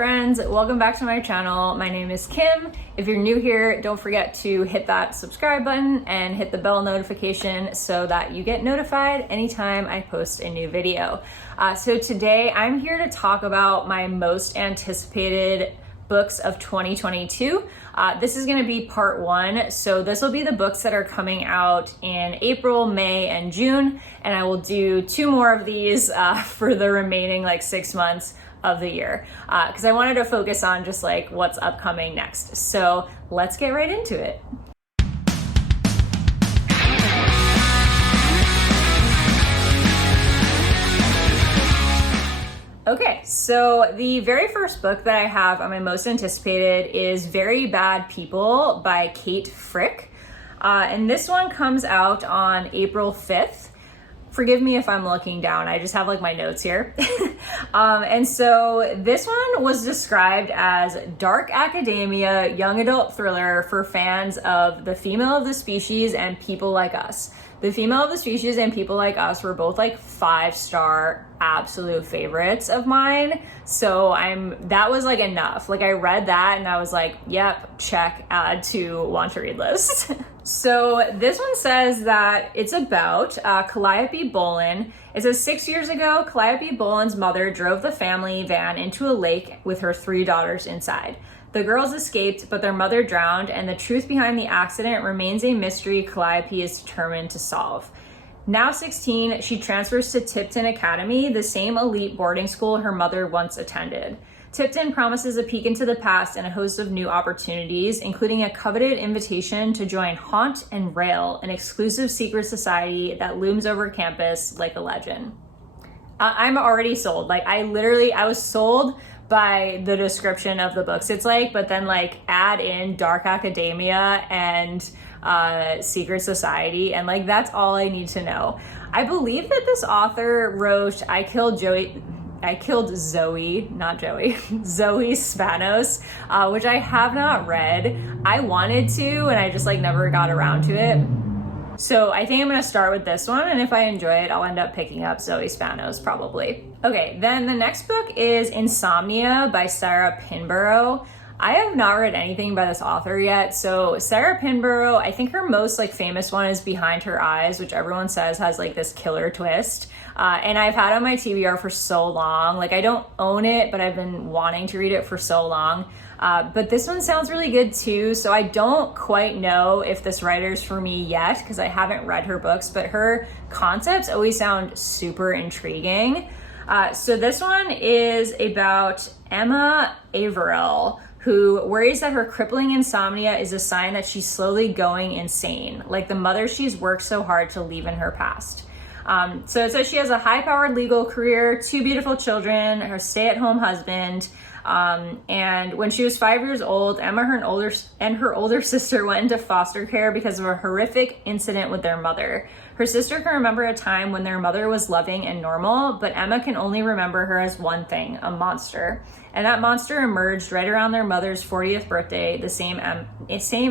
friends, welcome back to my channel. My name is Kim. If you're new here, don't forget to hit that subscribe button and hit the bell notification so that you get notified anytime I post a new video. So today I'm here to talk about my most anticipated books of 2022. This is going to be part one. So this will be the books that are coming out in April, May, and June. And I will do two more of these for the remaining 6 months of the year, because I wanted to focus on just what's upcoming next. So let's get right into it. Okay, so the very first book that I have on my most anticipated is Very Bad People by Kate Frick. And this one comes out on April 5th. Forgive me if I'm looking down, I just have my notes here. And so this one was described as dark academia, young adult thriller for fans of The Female of the Species and People Like Us. The Female of the Species and People Like Us were both 5-star absolute favorites of mine. So that was enough. I read that and I was yep, check, add to want to read list. So this one says that it's about Calliope Bolin. It says 6 years ago, Calliope Bolin's mother drove the family van into a lake with her 3 daughters inside. The girls escaped, but their mother drowned, and the truth behind the accident remains a mystery Calliope is determined to solve. Now 16, she transfers to Tipton Academy, the same elite boarding school her mother once attended. Tipton promises a peek into the past and a host of new opportunities, including a coveted invitation to join Haunt and Rail, an exclusive secret society that looms over campus like a legend. I'm already sold. I was sold by the description of the books it's but then add in dark academia and secret society, and that's all I need to know. I believe that this author wrote I Killed Zoe, not Joey, Zoe Spanos, which I have not read. I wanted to, and I just never got around to it. So I think I'm gonna start with this one, and if I enjoy it, I'll end up picking up Zoe Spanos probably. Okay, then the next book is Insomnia by Sarah Pinborough. I have not read anything by this author yet. So Sarah Pinborough, I think her most famous one is Behind Her Eyes, which everyone says has this killer twist. And I've had on my TBR for so long. I don't own it, but I've been wanting to read it for so long. But this one sounds really good too. So I don't quite know if this writer's for me yet, because I haven't read her books, but her concepts always sound super intriguing. So this one is about Emma Averill, who worries that her crippling insomnia is a sign that she's slowly going insane, like the mother she's worked so hard to leave in her past. So it says she has a high-powered legal career, 2 beautiful children, her stay-at-home husband, and when she was 5 years old, Emma and her older sister went into foster care because of a horrific incident with their mother. Her sister can remember a time when their mother was loving and normal, but Emma can only remember her as one thing, a monster. And that monster emerged right around their mother's 40th birthday, the same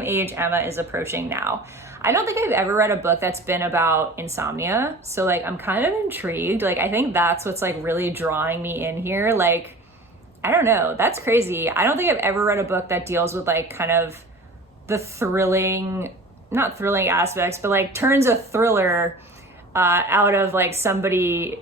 age Emma is approaching now. I don't think I've ever read a book that's been about insomnia, so I'm kind of intrigued. I think that's what's really drawing me in here. I don't know, that's crazy. I don't think I've ever read a book that deals with kind of the not thrilling aspects, but turns a thriller out of somebody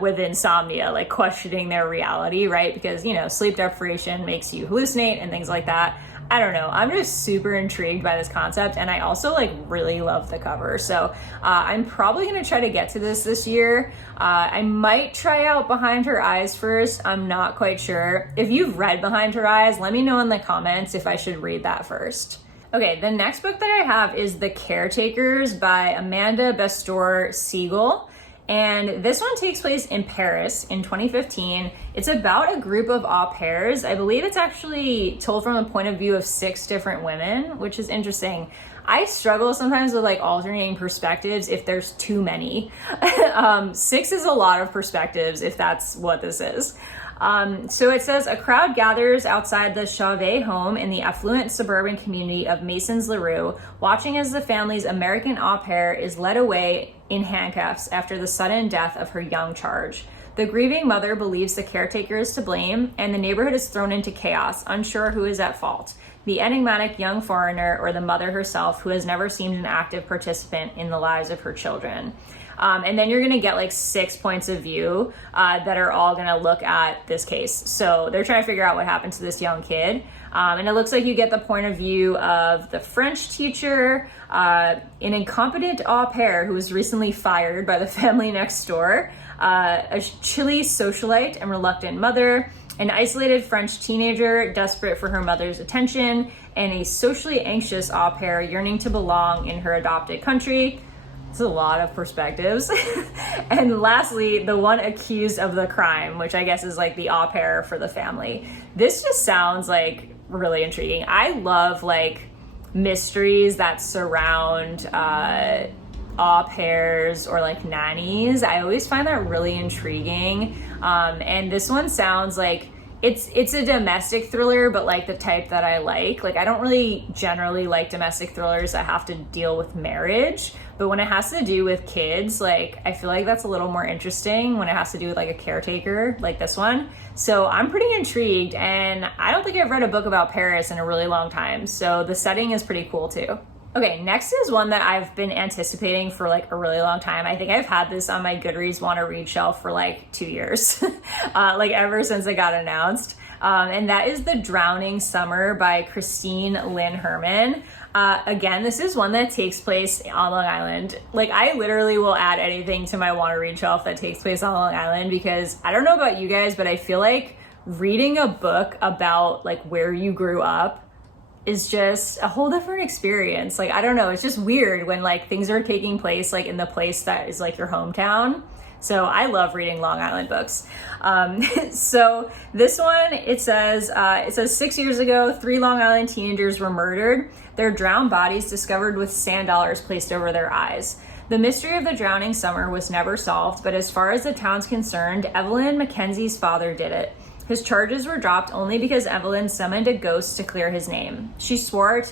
with insomnia, questioning their reality, right? Because, sleep deprivation makes you hallucinate and things like that. I don't know. I'm just super intrigued by this concept, and I also really love the cover. So I'm probably gonna try to get to this year. I might try out Behind Her Eyes first. I'm not quite sure. If you've read Behind Her Eyes, let me know in the comments if I should read that first. Okay, the next book that I have is The Caretakers by Amanda Bestor Siegel. And this one takes place in Paris in 2015. It's about a group of au pairs. I believe it's actually told from the point of view of 6 different women, which is interesting. I struggle sometimes with alternating perspectives if there's too many. 6 is a lot of perspectives if that's what this is. So it says, a crowd gathers outside the Chauvet home in the affluent suburban community of Masons-Leroux, watching as the family's American au pair is led away in handcuffs after the sudden death of her young charge. The grieving mother believes the caretaker is to blame, and the neighborhood is thrown into chaos, unsure who is at fault. The enigmatic young foreigner or the mother herself who has never seemed an active participant in the lives of her children. And then you're going to get like 6 points of view that are all going to look at this case. So they're trying to figure out what happened to this young kid. And it looks like you get the point of view of the French teacher, an incompetent au pair who was recently fired by the family next door, a chilly socialite and reluctant mother, an isolated French teenager desperate for her mother's attention, and a socially anxious au pair yearning to belong in her adopted country. It's a lot of perspectives. And lastly, the one accused of the crime, which I guess is like the au pair for the family. This just sounds like really intriguing. I love like mysteries that surround au pairs or like nannies. I always find that really intriguing. And this one sounds like it's a domestic thriller, but like the type that I like. Like I don't really generally like domestic thrillers that have to deal with marriage, but when it has to do with kids, like I feel like that's a little more interesting when it has to do with like a caretaker like this one. So I'm pretty intrigued, and I don't think I've read a book about Paris in a really long time. So the setting is pretty cool too. Okay, next is one that I've been anticipating for like a really long time. I think I've had this on my Goodreads want to read shelf for like 2 years, like ever since it got announced. And that is The Drowning Summer by Christine Lynn Herman. Again, this is one that takes place on Long Island. Like I literally will add anything to my want to read shelf that takes place on Long Island, because I don't know about you guys, but I feel like reading a book about like where you grew up is just a whole different experience. Like, I don't know, it's just weird when like things are taking place like in the place that is like your hometown. So I love reading Long Island books. So this one, it says 6 years ago, 3 Long Island teenagers were murdered, their drowned bodies discovered with sand dollars placed over their eyes. The mystery of the drowning summer was never solved, but as far as the town's concerned, Evelyn Mackenzie's father did it. His charges were dropped only because Evelyn summoned a ghost to clear his name. She swore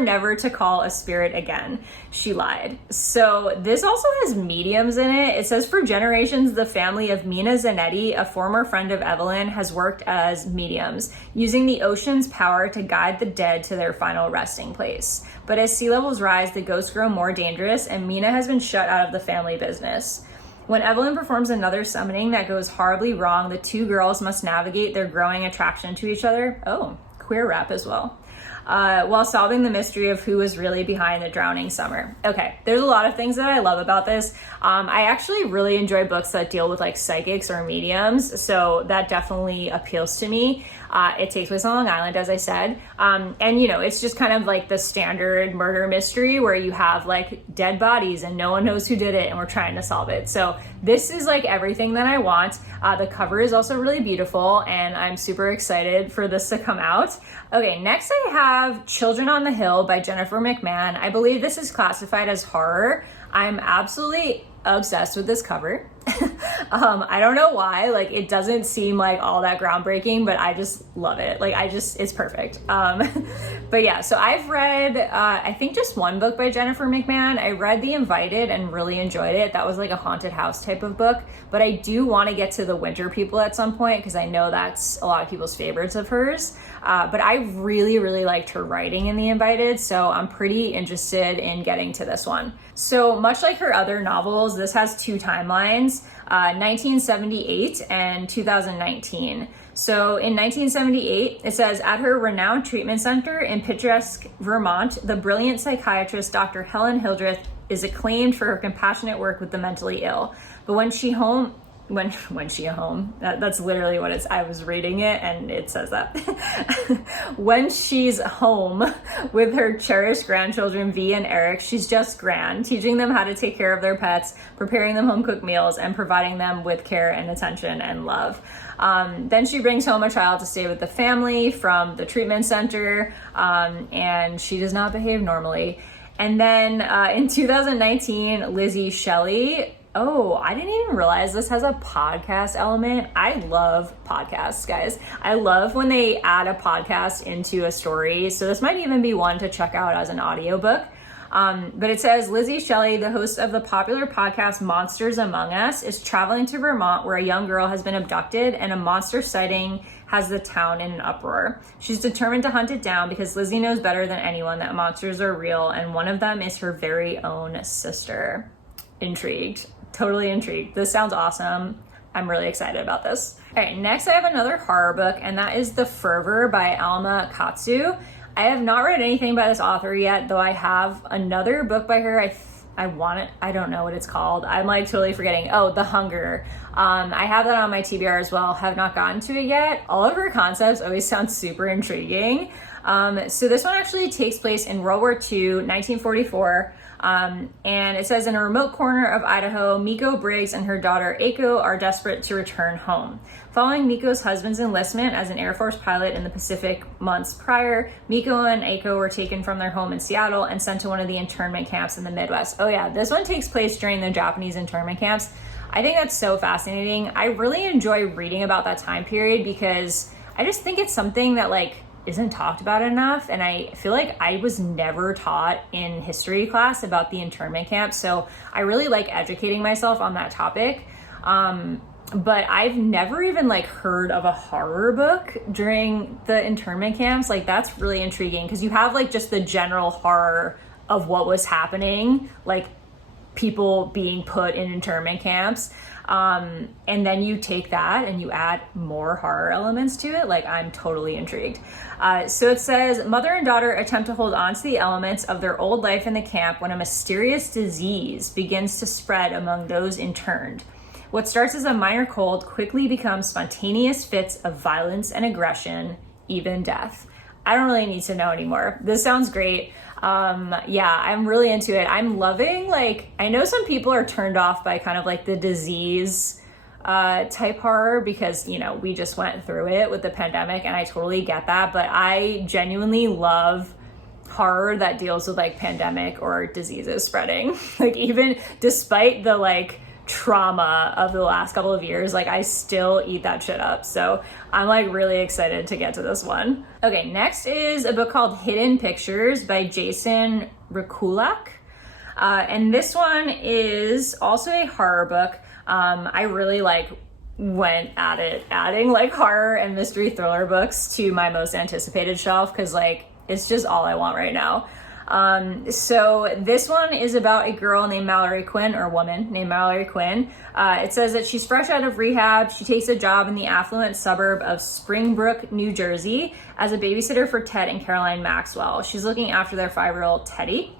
never to call a spirit again. She lied. So this also has mediums in it. It says for generations, the family of Mina Zanetti, a former friend of Evelyn, has worked as mediums, using the ocean's power to guide the dead to their final resting place. But as sea levels rise, the ghosts grow more dangerous, and Mina has been shut out of the family business. When Evelyn performs another summoning that goes horribly wrong, the 2 girls must navigate their growing attraction to each other. Oh, queer rap as well. While solving the mystery of who was really behind the drowning summer. Okay, there's a lot of things that I love about this. I actually really enjoy books that deal with like psychics or mediums, so that definitely appeals to me. It takes place on Long Island, as I said. And you know, it's just kind of like the standard murder mystery where you have like dead bodies and no one knows who did it and we're trying to solve it. So this is like everything that I want. The cover is also really beautiful and I'm super excited for this to come out. Okay, next I have Children on the Hill by Jennifer McMahon. I believe this is classified as horror. I'm absolutely obsessed with this cover. I don't know why, like it doesn't seem like all that groundbreaking, but I just love it. Like it's perfect. But yeah, so I've read, I think just one book by Jennifer McMahon. I read The Invited and really enjoyed it. That was like a haunted house type of book, but I do want to get to The Winter People at some point because I know that's a lot of people's favorites of hers. But I really, really liked her writing in The Invited, so I'm pretty interested in getting to this one. So much like her other novels, this has 2 timelines, 1978 and 2019. So in 1978, it says, at her renowned treatment center in picturesque Vermont, the brilliant psychiatrist Dr. Helen Hildreth is acclaimed for her compassionate work with the mentally ill. But when she home, that's literally what it's, I was reading it and it says that. When she's home with her cherished grandchildren, V and Eric, she's just grand, teaching them how to take care of their pets, preparing them home-cooked meals, and providing them with care and attention and love. Then she brings home a child to stay with the family from the treatment center, and she does not behave normally. And then in 2019, Lizzie Shelley, oh, I didn't even realize this has a podcast element. I love podcasts, guys. I love when they add a podcast into a story. So this might even be one to check out as an audiobook. But it says Lizzie Shelley, the host of the popular podcast Monsters Among Us, is traveling to Vermont where a young girl has been abducted and a monster sighting has the town in an uproar. She's determined to hunt it down because Lizzie knows better than anyone that monsters are real, and one of them is her very own sister. Intrigued. Totally intrigued. This sounds awesome. I'm really excited about this. All right, next I have another horror book, and that is The Fervor by Alma Katsu. I have not read anything by this author yet, though I have another book by her. I want it. I don't know what it's called. I'm like totally forgetting. Oh, The Hunger. I have that on my TBR as well. Have not gotten to it yet. All of her concepts always sound super intriguing. So this one actually takes place in World War II, 1944. And it says, in a remote corner of Idaho, Miko Briggs and her daughter Aiko are desperate to return home. Following Miko's husband's enlistment as an Air Force pilot in the Pacific months prior, Miko and Aiko were taken from their home in Seattle and sent to one of the internment camps in the Midwest. Oh yeah, this one takes place during the Japanese internment camps. I think that's so fascinating. I really enjoy reading about that time period because I just think it's something that like isn't talked about enough, and I feel like I was never taught in history class about the internment camp, so I really like educating myself on that topic. But I've never even like heard of a horror book during the internment camps. Like that's really intriguing because you have like just the general horror of what was happening, like people being put in internment camps. And then you take that and you add more horror elements to it. Like I'm totally intrigued. So it says, mother and daughter attempt to hold on to the elements of their old life in the camp when a mysterious disease begins to spread among those interned. What starts as a minor cold quickly becomes spontaneous fits of violence and aggression, even death. I don't really need to know anymore. This sounds great. Yeah, I'm really into it. I'm loving, like, I know some people are turned off by kind of like the disease type horror because, you know, we just went through it with the pandemic and I totally get that. But I genuinely love horror that deals with like pandemic or diseases spreading. Like even despite the like trauma of the last couple of years, like I still eat that shit up. So I'm like really excited to get to this one. Okay, next is a book called Hidden Pictures by Jason Rekulak. And this one is also a horror book. I really like went at it adding like horror and mystery thriller books to my most anticipated shelf because like it's just all I want right now. So this one is about a girl named Mallory Quinn, or a woman named Mallory Quinn. It says that she's fresh out of rehab. She takes a job in the affluent suburb of Springbrook, New Jersey, as a babysitter for Ted and Caroline Maxwell. She's looking after their 5-year-old Teddy.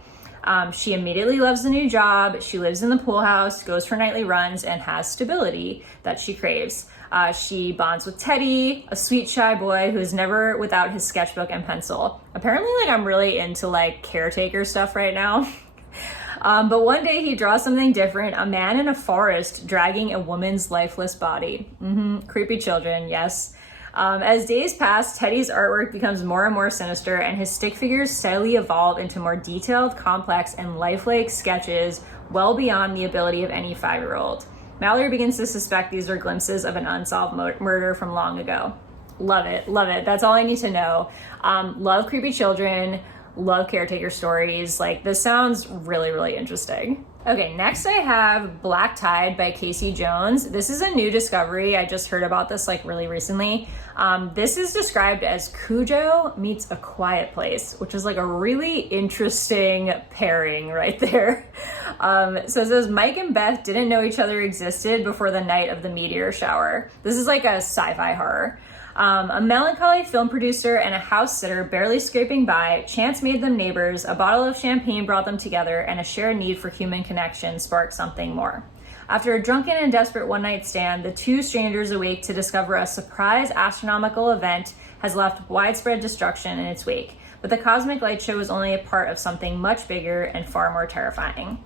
She immediately loves the new job. She lives in the pool house, goes for nightly runs, and has stability that she craves. She bonds with Teddy, a sweet, shy boy who's never without his sketchbook and pencil. Apparently, like, I'm really into, like, caretaker stuff right now. But one day he draws something different, a man in a forest dragging a woman's lifeless body. Creepy children, yes. As days pass, Teddy's artwork becomes more and more sinister, and his stick figures steadily evolve into more detailed, complex, and lifelike sketches well beyond the ability of any 5-year-old. Mallory begins to suspect these are glimpses of an unsolved murder from long ago. Love it, love it. That's all I need to know. Love creepy children, love caretaker stories. Like, this sounds really, really interesting. Okay, next I have Black Tide by Casey Jones. This is a new discovery. I just heard about this like really recently. This is described as Cujo meets A Quiet Place, which is like a really interesting pairing right there. So it says Mike and Beth didn't know each other existed before the night of the meteor shower. This is like a sci-fi horror. A melancholy film producer and a house sitter barely scraping by, chance made them neighbors, a bottle of champagne brought them together, and a shared need for human connection sparked something more. After a drunken and desperate one-night stand, the two strangers awake to discover a surprise astronomical event has left widespread destruction in its wake. But the cosmic light show is only a part of something much bigger and far more terrifying.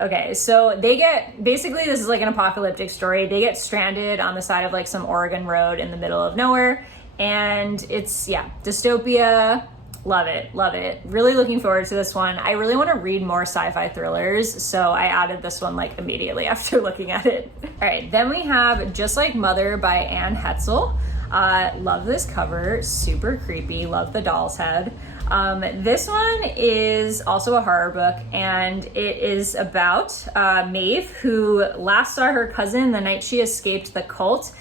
Okay, so they get, basically this is like an apocalyptic story. They get stranded on the side of like some Oregon road in the middle of nowhere. And it's, yeah, dystopia. Love it, love it. Really looking forward to this one. I really want to read more sci-fi thrillers, so I added this one like immediately after looking at it. All right, then we have Just Like Mother by Anne Hetzel. Love this cover, super creepy, love the doll's head. This one is also a horror book, and it is about Maeve, who last saw her cousin the night she escaped the cult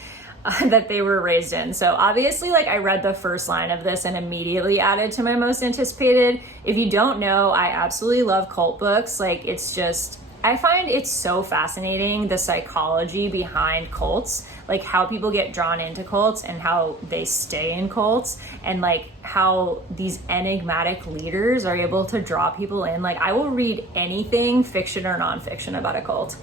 that they were raised in. So obviously, like, I read the first line of this and immediately added to my most anticipated. If you don't know, I absolutely love cult books. Like, it's just, I find it's so fascinating, the psychology behind cults, like how people get drawn into cults and how they stay in cults, and like how these enigmatic leaders are able to draw people in. Like, I will read anything, fiction or nonfiction, about a cult.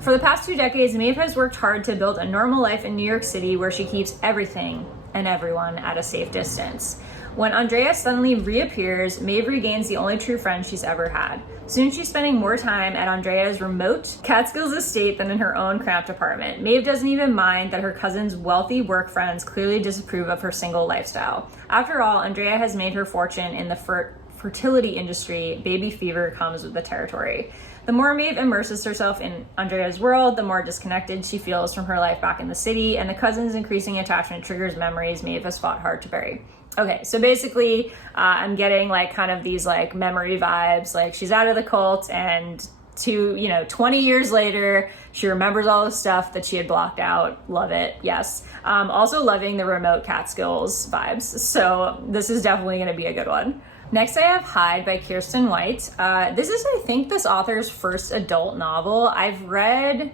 For the past 2 decades, Maeve has worked hard to build a normal life in New York City where she keeps everything and everyone at a safe distance. When Andrea suddenly reappears, Maeve regains the only true friend she's ever had. Soon she's spending more time at Andrea's remote Catskills estate than in her own cramped apartment. Maeve doesn't even mind that her cousin's wealthy work friends clearly disapprove of her single lifestyle. After all, Andrea has made her fortune in the fertility industry. Baby fever comes with the territory. The more Maeve immerses herself in Andrea's world, the more disconnected she feels from her life back in the city, and the cousin's increasing attachment triggers memories Maeve has fought hard to bury. Okay, so basically, I'm getting like kind of these like memory vibes. Like, she's out of the cult, and 20 years later, she remembers all the stuff that she had blocked out. Love it, yes. Also loving the remote Catskills vibes. So this is definitely going to be a good one. Next, I have Hide by Kiersten White. This is, I think, this author's first adult novel. I've read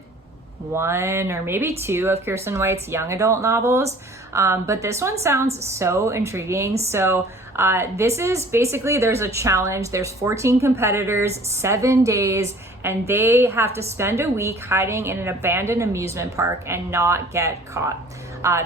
1 or maybe 2 of Kiersten White's young adult novels, but this one sounds so intriguing. So this is basically, there's a challenge. There's 14 competitors, 7 days, and they have to spend a week hiding in an abandoned amusement park and not get caught.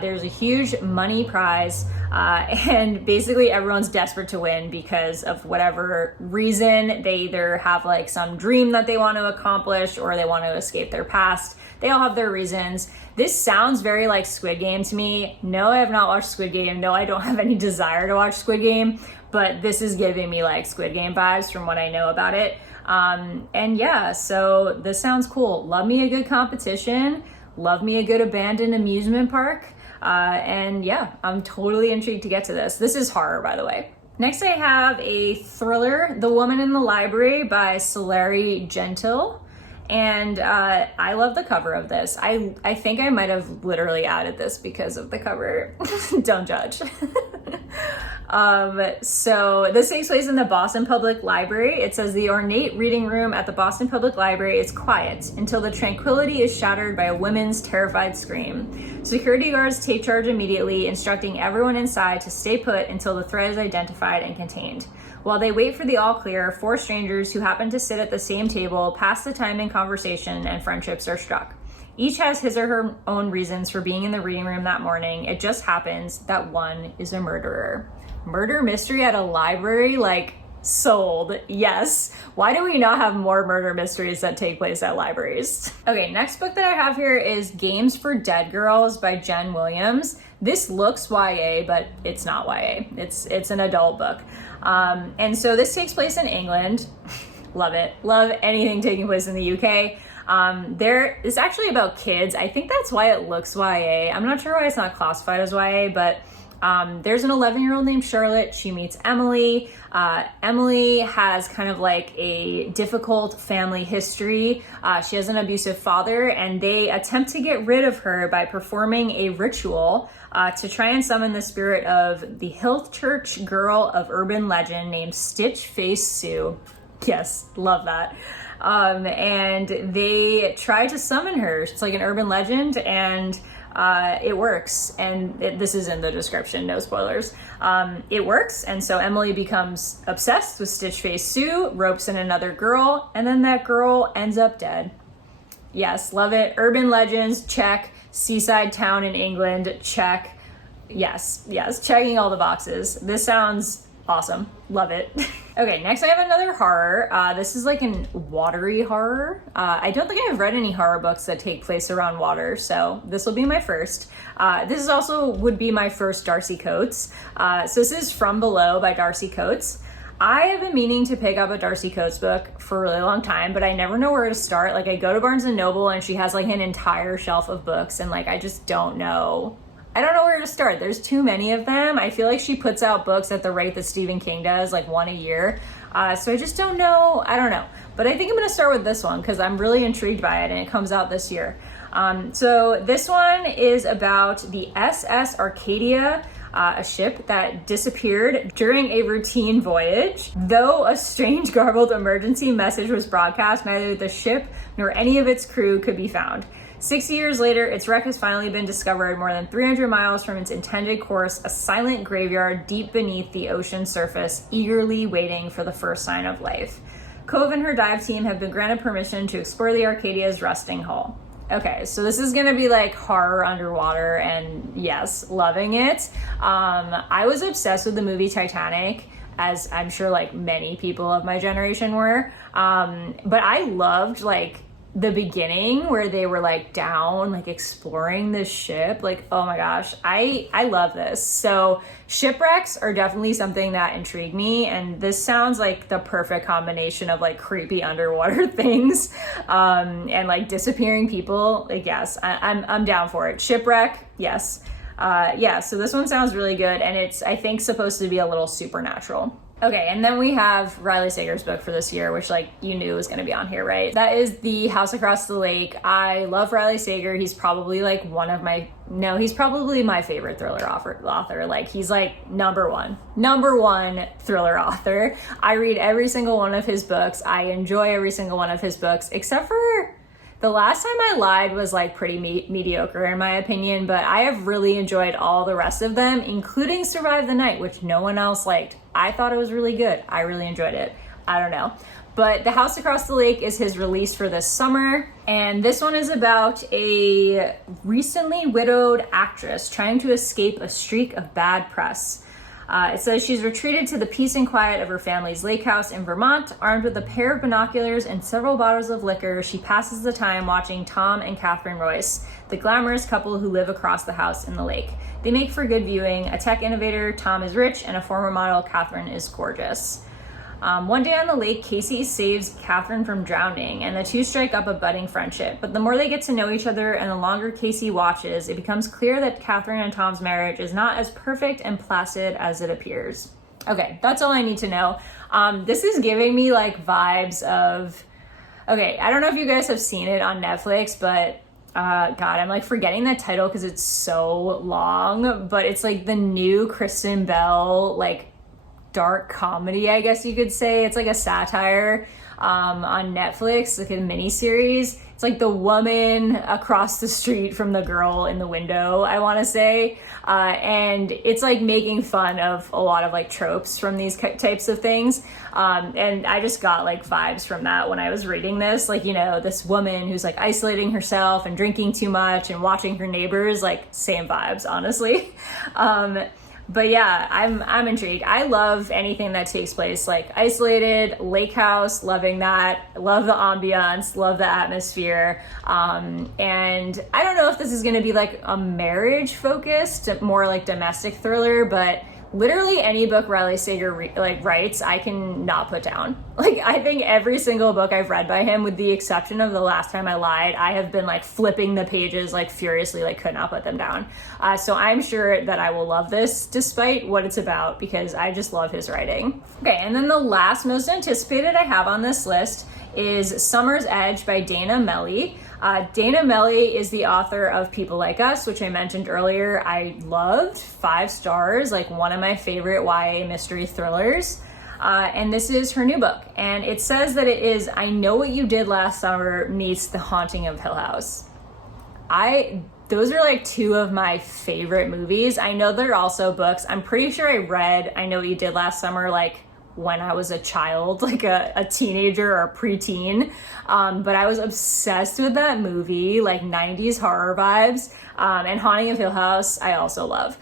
There's a huge money prize, and basically everyone's desperate to win because of whatever reason. They either have like some dream that they want to accomplish, or they want to escape their past. They all have their reasons. This sounds very like Squid Game to me. No, I have not watched Squid Game. No, I don't have any desire to watch Squid Game, but this is giving me like Squid Game vibes from what I know about it. And yeah, so this sounds cool. Love me a good competition. Love me a good abandoned amusement park. And yeah, I'm totally intrigued to get to this. This is horror, by the way. Next, I have a thriller, The Woman in the Library by Solari Gentile. And I love the cover of this. I think I might have literally added this because of the cover. Don't judge. So this takes place in the Boston Public Library. It says the ornate reading room at the Boston Public Library is quiet until the tranquility is shattered by a woman's terrified scream. Security guards take charge immediately, instructing everyone inside to stay put until the threat is identified and contained. While they wait for the all clear, 4 strangers who happen to sit at the same table pass the time in conversation, and friendships are struck. Each has his or her own reasons for being in the reading room that morning. It just happens that one is a murderer. Murder mystery at a library? Like, sold. Yes. Why do we not have more murder mysteries that take place at libraries? Okay, next book that I have here is Games for Dead Girls by Jen Williams. This looks YA, but it's not YA. It's an adult book. And so this takes place in England. Love it. Love anything taking place in the UK. There is actually about kids. I think that's why it looks YA. I'm not sure why it's not classified as YA, but there's an 11-year-old named Charlotte. She meets Emily. Emily has kind of like a difficult family history. She has an abusive father, and they attempt to get rid of her by performing a ritual to try and summon the spirit of the Hill Church girl of urban legend named Stitch Face Sue. Yes, love that. And they try to summon her. It's like an urban legend, and it works. And this is in the description, no spoilers. It works, and so Emily becomes obsessed with Stitch Face Sue, ropes in another girl, and then that girl ends up dead. Yes, love it. Urban legends, check. Seaside town in England, check. Yes, checking all the boxes. This sounds awesome. Love it. Okay, next I have another horror. This is like an watery horror. I don't think I've read any horror books that take place around water, so this will be my first. This is also would be my first Darcy Coates. So this is From Below by Darcy Coates. I have been meaning to pick up a Darcy Coates book for a really long time, but I never know where to start. Like, I go to Barnes & Noble and she has like an entire shelf of books, and like I just don't know. I don't know where to start. There's too many of them. I feel like she puts out books at the rate that Stephen King does, like one a year. So I just don't know. I don't know. But I think I'm going to start with this one because I'm really intrigued by it and it comes out this year. So this one is about the SS Arcadia, a ship that disappeared during a routine voyage. Though a strange garbled emergency message was broadcast, neither the ship nor any of its crew could be found. 60 years later, its wreck has finally been discovered more than 300 miles from its intended course, a silent graveyard deep beneath the ocean's surface, eagerly waiting for the first sign of life. Cove and her dive team have been granted permission to explore the Arcadia's rusting hull. Okay, so this is gonna be like horror underwater, and yes, loving it. I was obsessed with the movie Titanic, as I'm sure like many people of my generation were. But I loved like the beginning where they were like down, like exploring this ship. Like, oh my gosh, I love this. So shipwrecks are definitely something that intrigue me, and this sounds like the perfect combination of like creepy underwater things and like disappearing people. Like, yes, I'm down for it. Shipwreck, yes. Yeah, so this one sounds really good, and it's, I think, supposed to be a little supernatural. Okay, and then we have Riley Sager's book for this year, which like you knew was going to be on here, right? That is The House Across the Lake. I love Riley Sager. He's probably like he's probably my favorite thriller author. Like he's like number one thriller author. I read every single one of his books. I enjoy every single one of his books, except for The Last Time I Lied was like pretty mediocre in my opinion, but I have really enjoyed all the rest of them, including Survive the Night, which no one else liked. I thought it was really good. I really enjoyed it. I don't know. But The House Across the Lake is his release for this summer. And this one is about a recently widowed actress trying to escape a streak of bad press. It says she's retreated to the peace and quiet of her family's lake house in Vermont. Armed with a pair of binoculars and several bottles of liquor, she passes the time watching Tom and Catherine Royce, the glamorous couple who live across the house in the lake. They make for good viewing. A tech innovator, Tom is rich, and a former model, Catherine, is gorgeous. One day on the lake, Casey saves Catherine from drowning, and the two strike up a budding friendship. But the more they get to know each other and the longer Casey watches, it becomes clear that Catherine and Tom's marriage is not as perfect and placid as it appears. Okay, that's all I need to know. This is giving me like vibes of... Okay, I don't know if you guys have seen it on Netflix, but God, I'm like forgetting the title because it's so long, but it's like the new Kristen Bell, like dark comedy, I guess you could say. It's like a satire on Netflix, like a miniseries. It's like the woman across the street from the girl in the window, I want to say. And it's like making fun of a lot of like tropes from these types of things. And I just got like vibes from that when I was reading this. Like, you know, this woman who's like isolating herself and drinking too much and watching her neighbors, like same vibes, honestly. But yeah, I'm intrigued. I love anything that takes place like isolated, lake house, loving that. Love the ambiance, love the atmosphere. And I don't know if this is going to be like a marriage focused, more like domestic thriller, but literally any book Riley Sager writes, I can not put down. Like, I think every single book I've read by him, with the exception of The Last Time I Lied, I have been like flipping the pages like furiously, like could not put them down. So I'm sure that I will love this despite what it's about, because I just love his writing. Okay, and then the last most anticipated I have on this list is Summer's Edge by Dana Melly. Dana Melly is the author of People Like Us, which I mentioned earlier. I loved, 5 stars, like one of my favorite YA mystery thrillers. And this is her new book. And it says that it is I Know What You Did Last Summer meets The Haunting of Hill House. Those are like 2 of my favorite movies. I know they're also books. I'm pretty sure I read I Know What You Did Last Summer like when I was a child, like a teenager or a preteen. But I was obsessed with that movie, like 90s horror vibes. And Haunting of Hill House, I also love.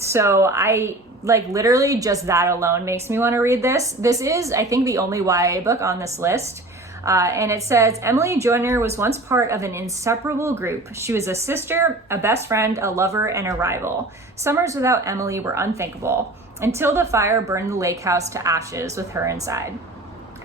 So I like literally just that alone makes me want to read this. This is, I think, the only YA book on this list. And it says, Emily Joyner was once part of an inseparable group. She was a sister, a best friend, a lover, and a rival. Summers without Emily were unthinkable, until the fire burned the lake house to ashes with her inside.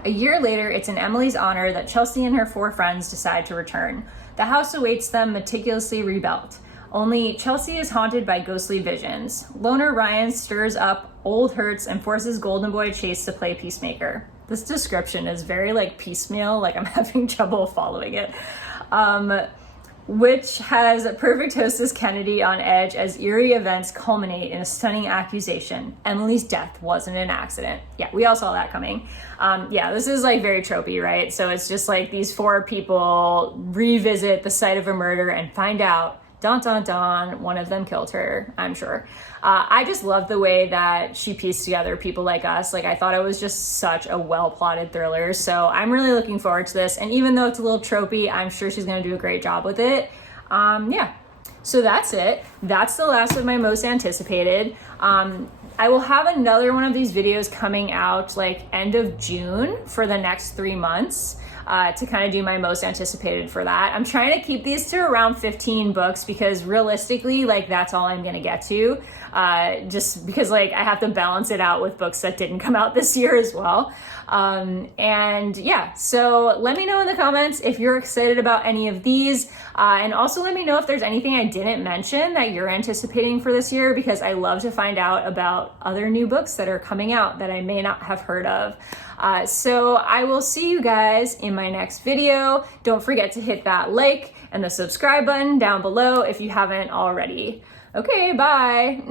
A year later, it's in Emily's honor that Chelsea and her 4 friends decide to return. The house awaits them, meticulously rebuilt. Only Chelsea is haunted by ghostly visions. Loner Ryan stirs up old hurts and forces Golden Boy Chase to play peacemaker. This description is very like piecemeal, like I'm having trouble following it. Which has perfect hostess Kennedy on edge as eerie events culminate in a stunning accusation. Emily's death wasn't an accident. Yeah, we all saw that coming. Yeah, this is like very tropey, right? So it's just like these four people revisit the site of a murder and find out, dun dun dun, one of them killed her, I'm sure. I just love the way that she pieced together People Like Us. Like, I thought it was just such a well-plotted thriller. So I'm really looking forward to this. And even though it's a little tropey, I'm sure she's gonna do a great job with it. Yeah, so that's it. That's the last of my most anticipated. I will have another one of these videos coming out like end of June for the next 3 months. To kind of do my most anticipated for that. I'm trying to keep these to around 15 books because realistically, like that's all I'm gonna get to. Just because like I have to balance it out with books that didn't come out this year as well. And yeah, so let me know in the comments if you're excited about any of these. And also let me know if there's anything I didn't mention that you're anticipating for this year, because I love to find out about other new books that are coming out that I may not have heard of. So I will see you guys in my next video. Don't forget to hit that like and the subscribe button down below if you haven't already. Okay, bye.